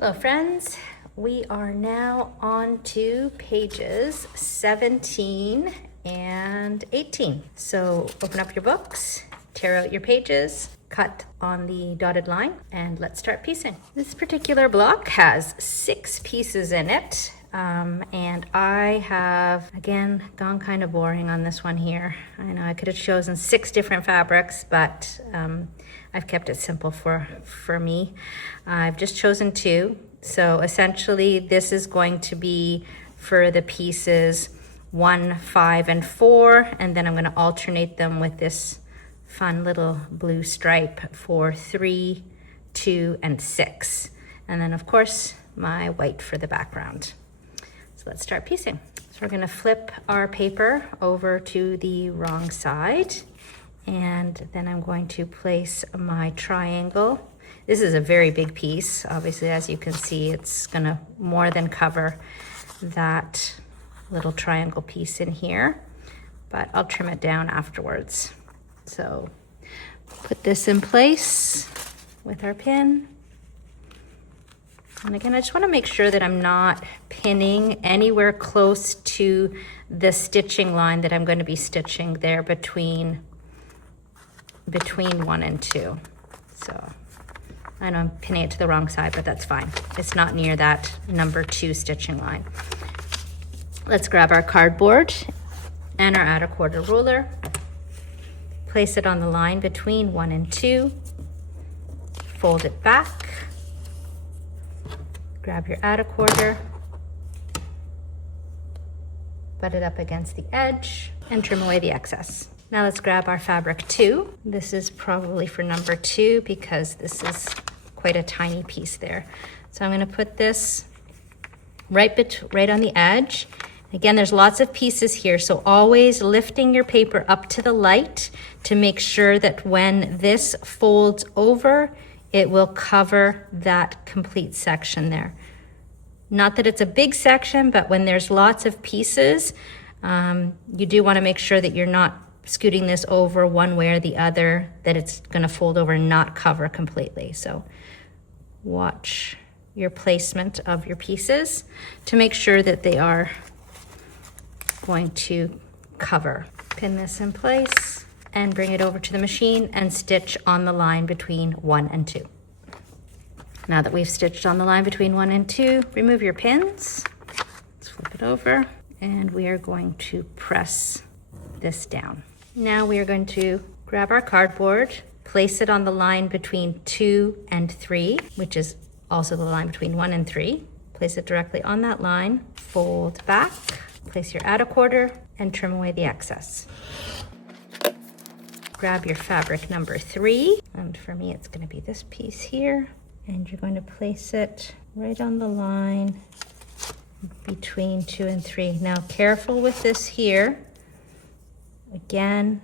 Hello friends, we are now on to pages 17 and 18. So open up your books, tear out your pages, cut on the dotted line, and let's start piecing. This particular block has 6 pieces in it. And I have, again, gone kind of boring on this one here. I know I could have chosen 6 different fabrics, but I've kept it simple for me. I've just chosen 2. So essentially this is going to be for the pieces 1, 5, and 4, and then I'm going to alternate them with this fun little blue stripe for 3, 2, and 6. And then of course my white for the background. So let's start piecing. So we're going to flip our paper over to the wrong side, and then I'm going to place my triangle. This is a very big piece. Obviously, as you can see, it's going to more than cover that little triangle piece in here, but I'll trim it down afterwards. So put this in place with our pin. And again, I just want to make sure that I'm not pinning anywhere close to the stitching line that I'm going to be stitching there between 1 and 2. So I know I'm pinning it to the wrong side, but that's fine. It's not near that number 2 stitching line. Let's grab our cardboard and our add a quarter ruler. Place it on the line between 1 and 2. Fold it back. Grab your add a quarter, butt it up against the edge, and trim away the excess. Now let's grab our fabric 2. This is probably for number 2 because this is quite a tiny piece there. So I'm going to put this right on the edge. Again, there's lots of pieces here, so always lifting your paper up to the light to make sure that when this folds over, it will cover that complete section there. Not that it's a big section, but when there's lots of pieces, you do want to make sure that you're not scooting this over one way or the other, that it's going to fold over and not cover completely. So watch your placement of your pieces to make sure that they are going to cover. Pin this in place and bring it over to the machine and stitch on the line between 1 and 2. Now that we've stitched on the line between 1 and 2, remove your pins. Let's flip it over, and we are going to press this down. Now we are going to grab our cardboard, place it on the line between 2 and 3, which is also the line between 1 and 3. Place it directly on that line, fold back, place your add a quarter, and trim away the excess. Grab your fabric number 3, and for me it's going to be this piece here, and you're going to place it right on the line between 2 and 3. Now careful with this here. Again,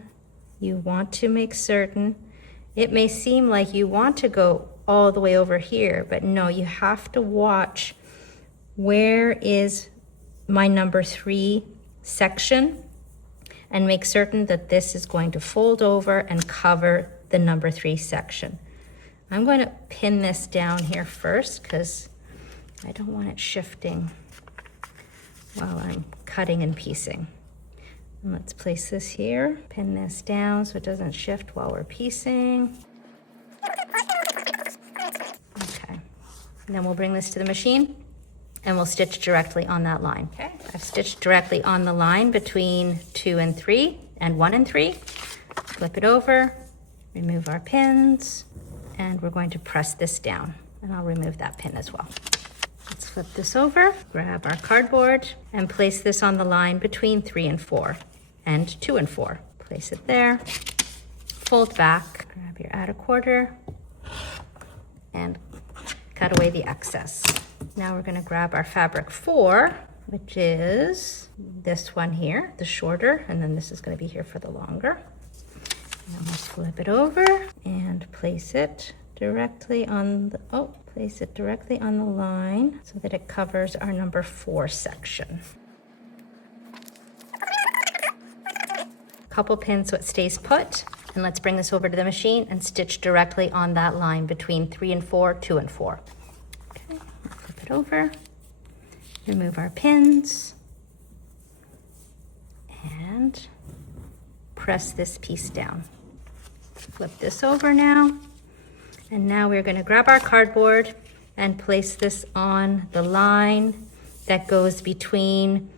you want to make certain. It may seem like you want to go all the way over here, but no, you have to watch where is my number 3 section, and make certain that this is going to fold over and cover the number 3 section. I'm going to pin this down here first because I don't want it shifting while I'm cutting and piecing. And let's place this here, pin this down so it doesn't shift while we're piecing. Okay, and then we'll bring this to the machine and we'll stitch directly on that line. Okay, I've stitched directly on the line between 2 and 3 and 1 and 3. Flip it over, remove our pins, and we're going to press this down, and I'll remove that pin as well. Let's flip this over, grab our cardboard, and place this on the line between 3 and 4 and 2 and 4. Place it there, fold back, grab your add a quarter, and cut away the excess. Now we're going to grab our fabric 4, which is this one here, the shorter, and then this is going to be here for the longer. Now let's flip it over and place it directly on the line so that it covers our number 4 section. Couple pins so it stays put, and let's bring this over to the machine and stitch directly on that line between 3 and 4, 2 and 4. Okay, it over, remove our pins, and press this piece down. Flip this over now, and now we're going to grab our cardboard and place this on the line that goes between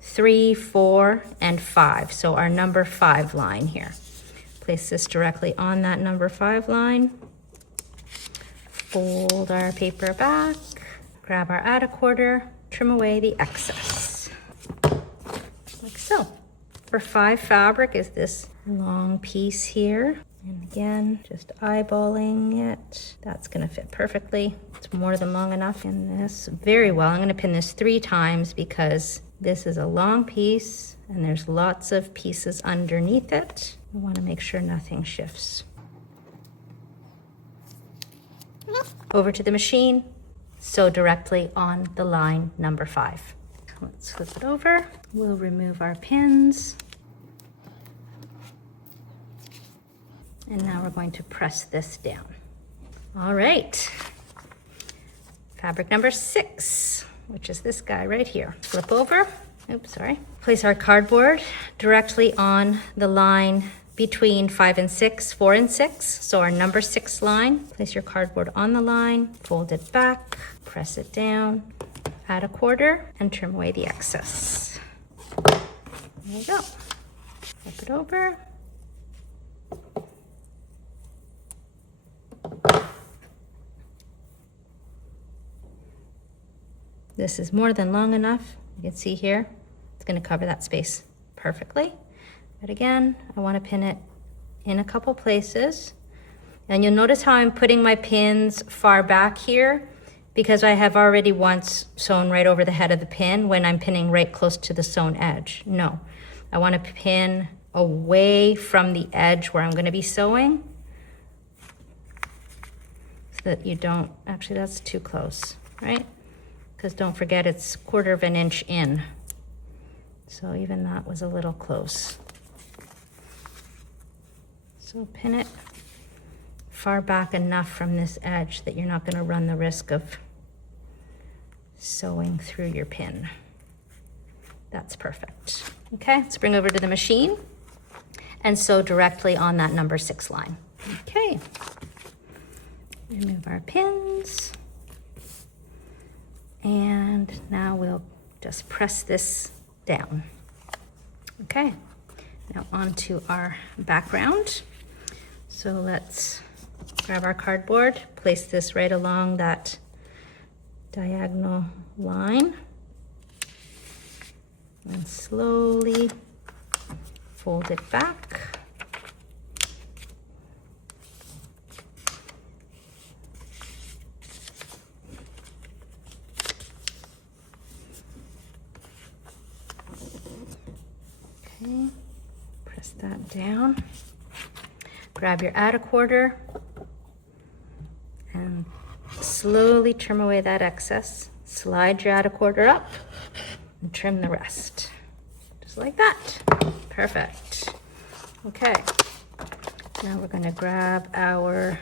3, 4, and 5. So our number 5 line here. Place this directly on that number 5 line. Fold our paper back, grab our add a quarter, trim away the excess, like so. For 5 fabric is this long piece here. And again, just eyeballing it. That's gonna fit perfectly. It's more than long enough in this very well. I'm gonna pin this 3 times because this is a long piece and there's lots of pieces underneath it. I wanna make sure nothing shifts. Over to the machine, sew directly on the line number 5. Let's flip it over. We'll remove our pins. And now we're going to press this down. All right. Fabric number 6, which is this guy right here. Flip over. Oops, sorry. Place our cardboard directly on the line between 5 and 6, 4 and 6. So our number 6 line. Place your cardboard on the line, fold it back, press it down, add a quarter, and trim away the excess. There you go. Flip it over. This is more than long enough. You can see here, it's going to cover that space perfectly. But again, I want to pin it in a couple places. And you'll notice how I'm putting my pins far back here because I have already once sewn right over the head of the pin when I'm pinning right close to the sewn edge. No, I want to pin away from the edge where I'm going to be sewing so that you don't, actually that's too close, right? Because don't forget it's 1/4 of an inch in. So even that was a little close. So pin it far back enough from this edge that you're not going to run the risk of sewing through your pin. That's perfect. Okay, let's bring over to the machine and sew directly on that number 6 line. Okay, remove our pins. And now we'll just press this down. Okay, now onto our background. So let's grab our cardboard, place this right along that diagonal line, and slowly fold it back. Okay, press that down. Grab your add a quarter and slowly trim away that excess. Slide your add a quarter up and trim the rest. Just like that. Perfect. Okay, now we're going to grab our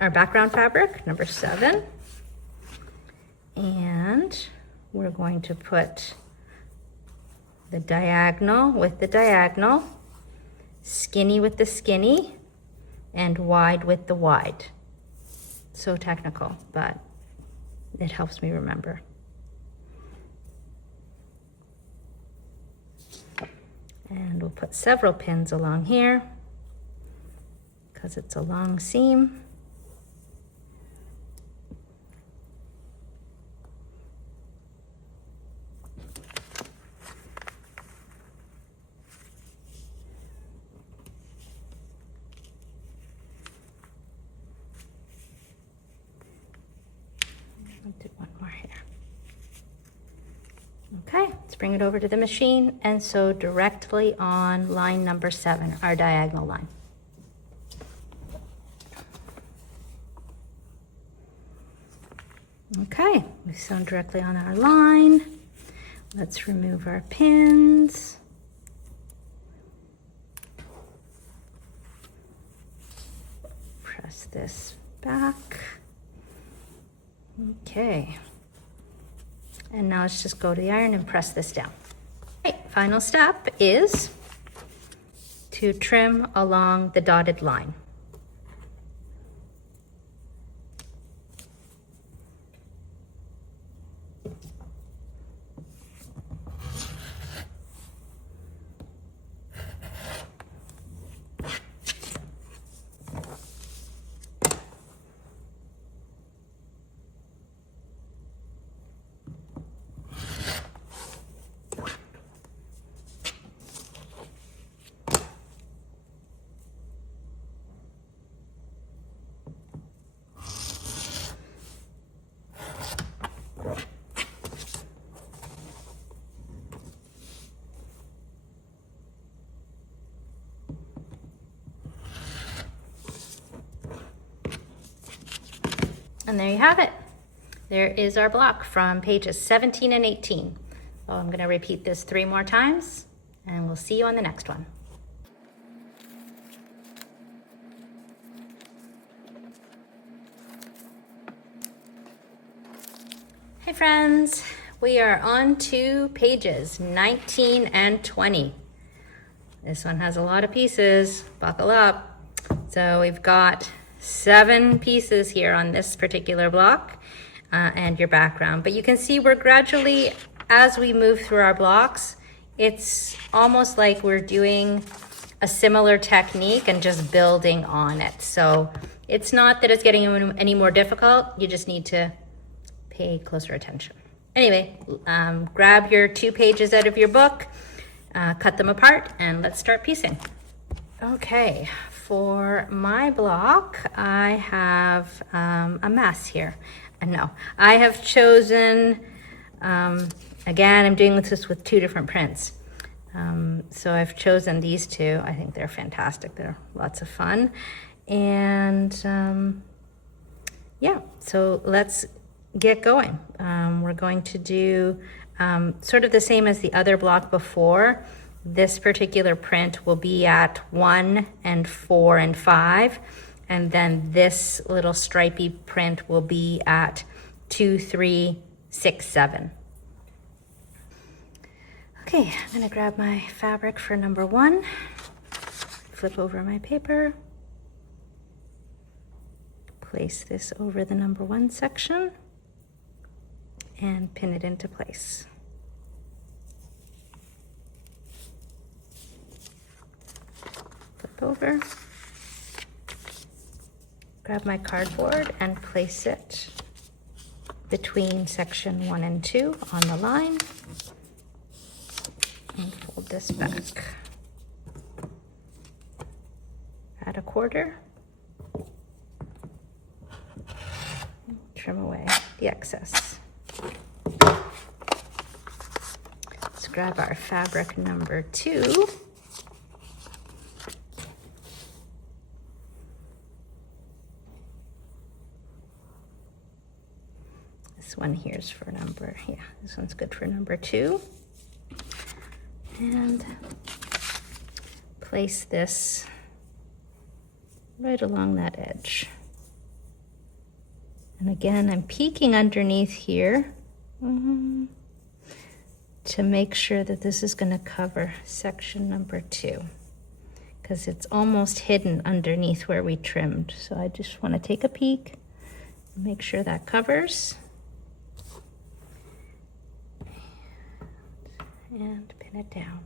our background fabric, number 7. And we're going to put the diagonal with the diagonal, skinny with the skinny, and wide with the wide. So technical, but it helps me remember. And we'll put several pins along here because it's a long seam. I'll do one more here. Okay, let's bring it over to the machine and sew directly on line number 7, our diagonal line. Okay, we've sewn directly on our line. Let's remove our pins. Press this back. Okay. And now let's just go to the iron and press this down. Okay, final step is to trim along the dotted line. And there you have it. There is our block from pages 17 and 18. So I'm going to repeat this 3 more times, and we'll see you on the next one. Hey friends, we are on to pages 19 and 20. This one has a lot of pieces, buckle up. So we've got 7 pieces here on this particular block and your background. But you can see we're gradually, as we move through our blocks, it's almost like we're doing a similar technique and just building on it. So it's not that it's getting any more difficult, you just need to pay closer attention. Anyway, grab your 2 pages out of your book, cut them apart, and let's start piecing. Okay, for my block, I have a mess here. No, I have chosen, again, I'm doing this with 2 different prints. So I've chosen these 2. I think they're fantastic. They're lots of fun. And yeah, so let's get going. We're going to do sort of the same as the other block before. This particular print will be at 1 and 4 and 5, and then this little stripy print will be at 2, 3, 6, 7. Okay, I'm gonna grab my fabric for number 1, flip over my paper, place this over the number 1 section, and pin it into place. Flip over, grab my cardboard and place it between section 1 and 2 on the line, and fold this back. Add a quarter, trim away the excess. Let's grab our fabric number 2. This one here is for number, yeah, this one's good for number 2. And place this right along that edge. And again, I'm peeking underneath here to make sure that this is going to cover section number 2, because it's almost hidden underneath where we trimmed. So I just want to take a peek and make sure that covers. And pin it down.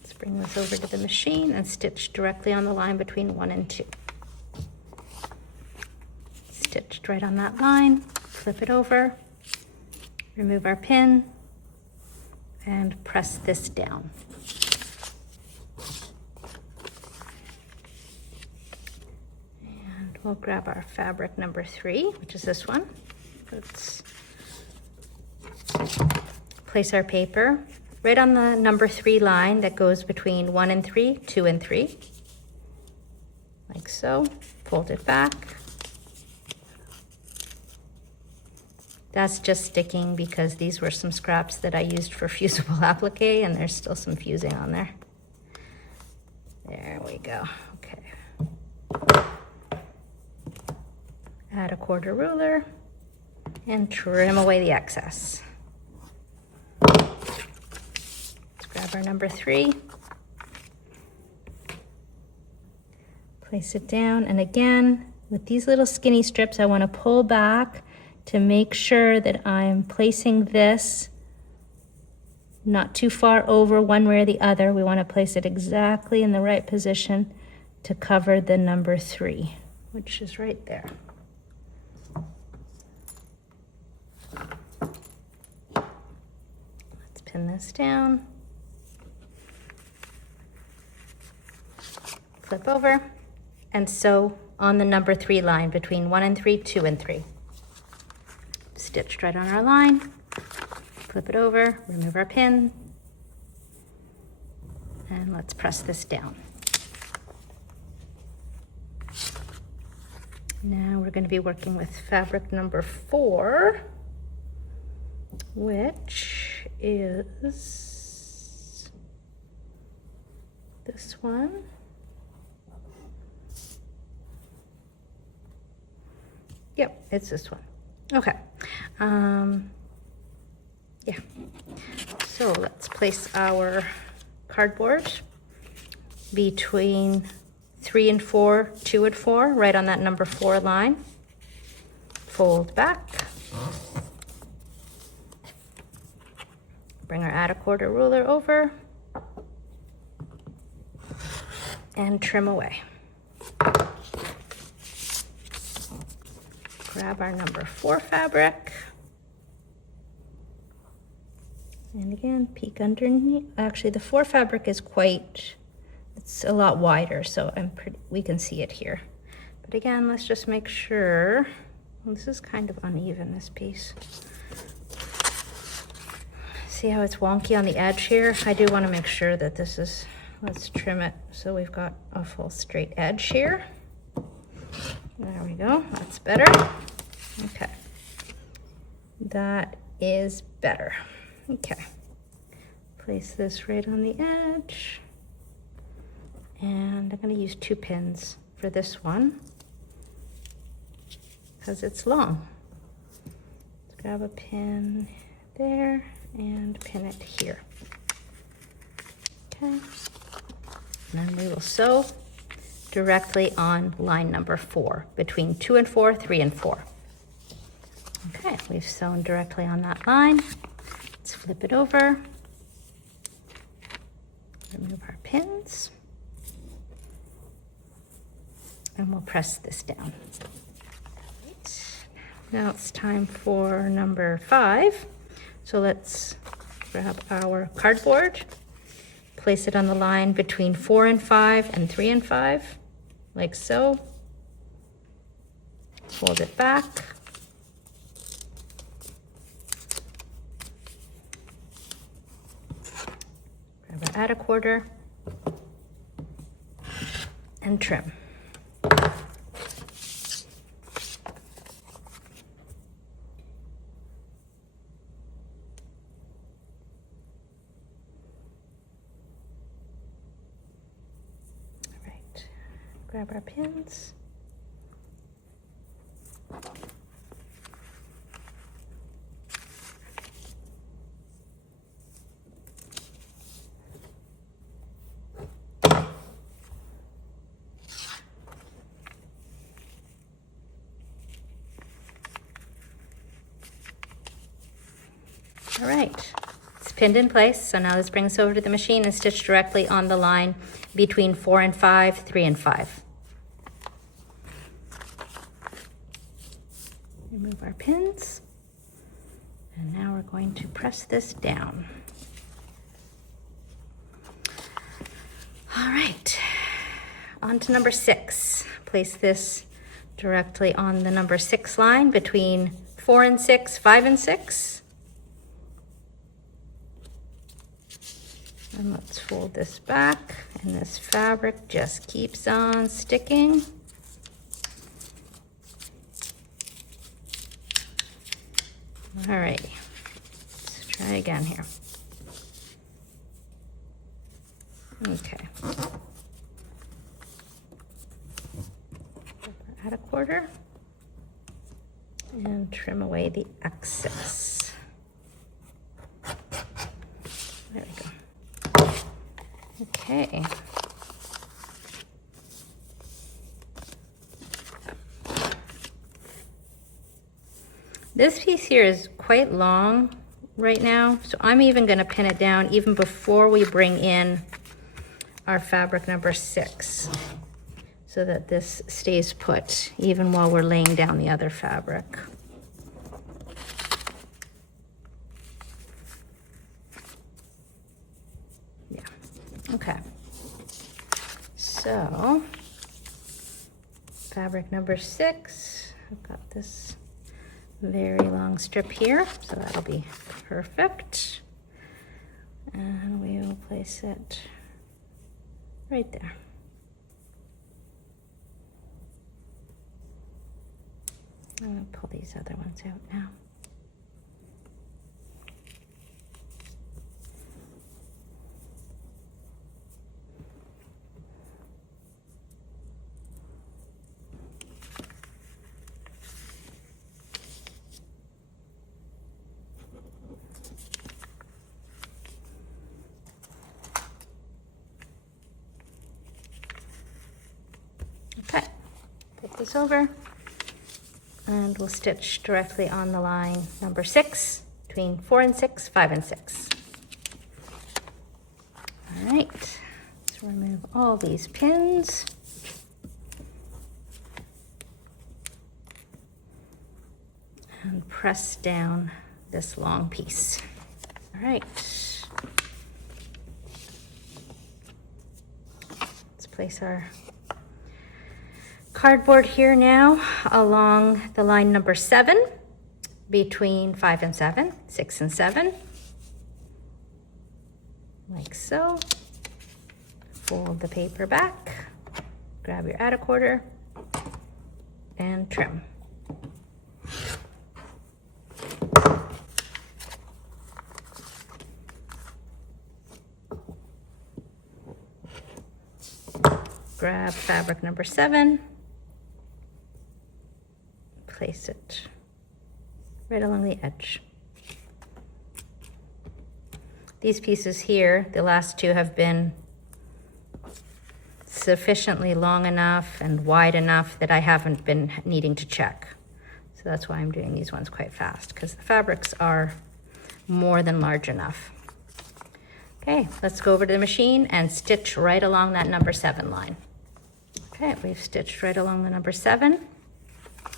Let's bring this over to the machine and stitch directly on the line between 1 and 2. Stitched right on that line, flip it over, remove our pin, and press this down. We'll grab our fabric number 3, which is this one. Let's place our paper right on the number 3 line that goes between 1 and 3, 2 and 3, like so. Fold it back. That's just sticking because these were some scraps that I used for fusible applique, and there's still some fusing on there. There we go. Okay. Add a quarter ruler and trim away the excess. Let's grab our number 3. Place it down, and again, with these little skinny strips, I want to pull back to make sure that I'm placing this not too far over one way or the other. We want to place it exactly in the right position to cover the number 3, which is right there. Let's pin this down. Flip over and sew on the number 3 line between 1 and 3, 2 and 3. Stitched right on our line. Flip it over, remove our pin, and let's press this down. Now we're going to be working with fabric number 4, which is this one. Yep, it's this one. Okay. Yeah. So let's place our cardboard between 3 and 4, 2 and 4, right on that number 4 line. Fold back. Bring our add a quarter ruler over and trim away. Grab our number 4 fabric. And again, peek underneath. Actually, the 4 fabric is it's a lot wider, so we can see it here. But again, let's just make sure. Well, this is kind of uneven, this piece. See how it's wonky on the edge here? I do want to make sure that this is, let's trim it so we've got a full straight edge here. There we go, that's better. Okay, that is better. Okay, place this right on the edge. And I'm going to use 2 pins for this one because it's long. Let's grab a pin there and pin it here. Okay, and then we will sew directly on line number 4 between 2 and 4, 3 and 4. Okay, we've sewn directly on that line. Let's flip it over, remove our pins, and we'll press this down. Right. Now it's time for number 5. So let's grab our cardboard, place it on the line between 4 and 5 and 3 and 5, like so. Fold it back. Grab our add a quarter and trim. Grab our pins. All right, it's pinned in place. So now let's bring this over to the machine and stitch directly on the line between 4 and 5, 3 and 5. Remove our pins, and now we're going to press this down. All right, on to number 6. Place this directly on the number 6 line between 4 and 6, 5 and 6. And let's fold this back, and this fabric just keeps on sticking. All right, let's try again here. Okay. trim away the excess. There we go. Okay. This piece here is quite long right now, so I'm even going to pin it down even before we bring in our fabric number 6, so that this stays put even while we're laying down the other fabric. Yeah, okay. So, fabric number 6, I've got this very long strip here, so that'll be perfect. And we will place it right there. I'm going to pull these other ones out now. Okay, put this over, and we'll stitch directly on the line number 6, between 4 and 6, 5 and 6. All right, let's remove all these pins. And press down this long piece. All right. Let's place our cardboard here now along the line number 7, between 5 and 7, 6 and 7, like so. Fold the paper back, grab your add a quarter, and trim. Grab fabric number 7, place it right along the edge. These pieces here, the last two, have been sufficiently long enough and wide enough that I haven't been needing to check. So that's why I'm doing these ones quite fast, because the fabrics are more than large enough. Okay, let's go over to the machine and stitch right along that number 7 line. Okay, we've stitched right along the number 7.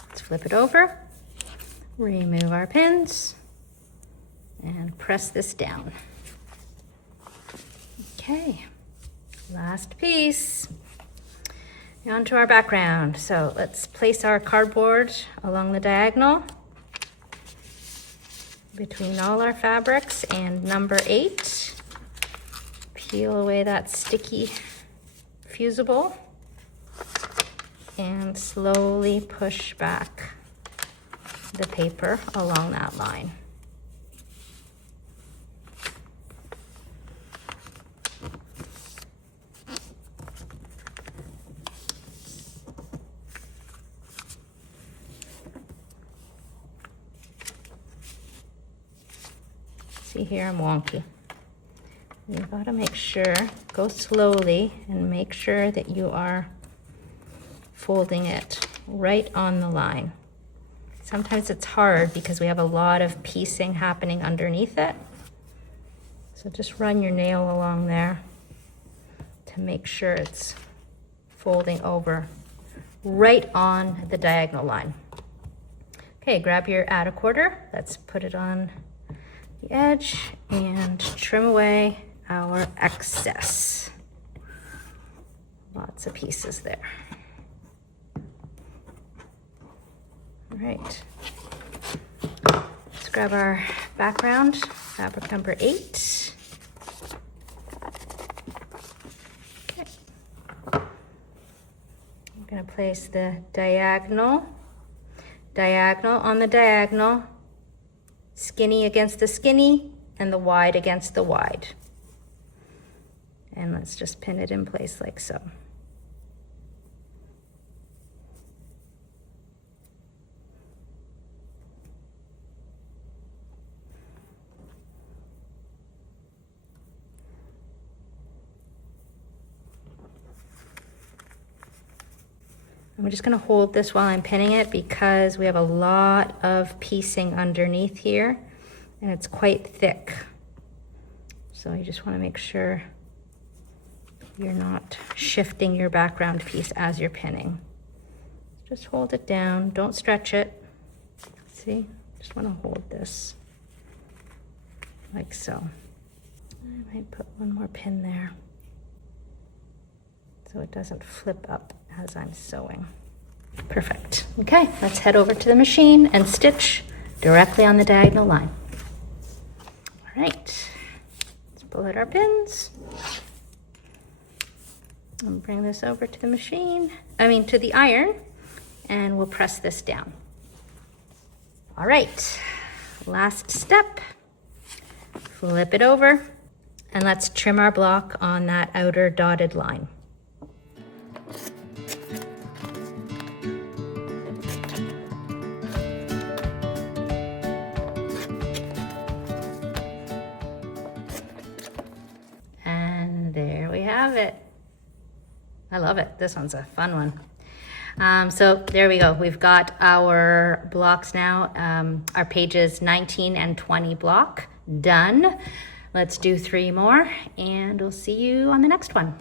Let's flip it over, remove our pins, and press this down. Okay, last piece. Now onto our background. So let's place our cardboard along the diagonal between all our fabrics and number 8. Peel away that sticky fusible and slowly push back the paper along that line. See here, I'm wonky. You've got to make sure, go slowly and make sure that you are folding it right on the line. Sometimes it's hard because we have a lot of piecing happening underneath it. So just run your nail along there to make sure it's folding over right on the diagonal line. Okay, grab your add a quarter. Let's put it on the edge and trim away our excess. Lots of pieces there. All right, let's grab our background, fabric number 8. Okay. I'm gonna place the diagonal on the diagonal, skinny against the skinny, and the wide against the wide. And let's just pin it in place like so. I'm just gonna hold this while I'm pinning it because we have a lot of piecing underneath here and it's quite thick. So you just wanna make sure you're not shifting your background piece as you're pinning. Just hold it down, don't stretch it. See, just wanna hold this like so. I might put one more pin there so it doesn't flip up as I'm sewing. Perfect. Okay, let's head over to the machine and stitch directly on the diagonal line. All right, let's pull out our pins and bring this over to the machine, to the iron, and we'll press this down. All right, last step, flip it over, and let's trim our block on that outer dotted line. And there we have it. I love it. This one's a fun one. So there we go. We've got our blocks now, our pages 19 and 20 block done. Let's do 3 more and we'll see you on the next one.